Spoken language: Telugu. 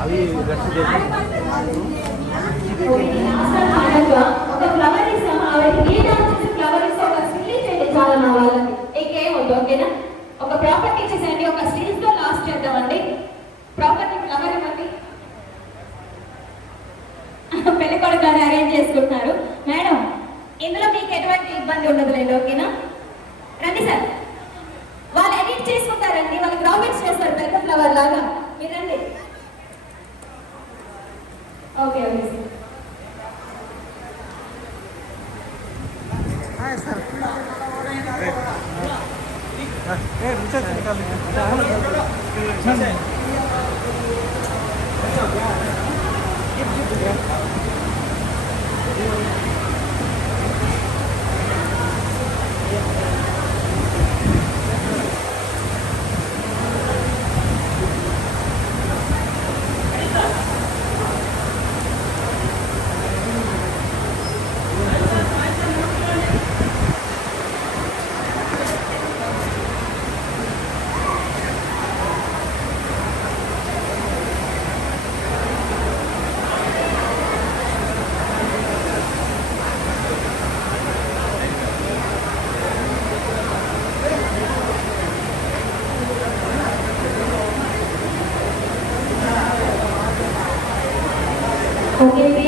అవి ఒక ఫ్లవర్ ఇస్తాం ఆవిడకి ఫ్లవర్ ఇస్తే ఒక స్టిల్ చేయండి చాలా మా వాళ్ళకి ఇంకేమవుతుంది ఓకేనా ఒక ప్రాపర్టీ ఇచ్చేసేయండి ఒక స్టిల్స్ తో లాస్ట్ చేద్దామండి ప్రాపర్టీ ఫ్లవర్ ఇవ్వండి పెళ్లి కొడుకుని అరేంజ్ చేసుకుంటున్నారు మేడం ఇందులో మీకు ఎటువంటి ఇబ్బంది ఉండదులేండి ఓకేనా రండి సార్ వాళ్ళు ఎడిట్ చేసుకుంటారండి వాళ్ళు గ్రాఫిక్స్ చేస్తారు పెద్ద ఫ్లవర్ లాగా మీరు రండి ఓకే ఓకే సార్ Okay.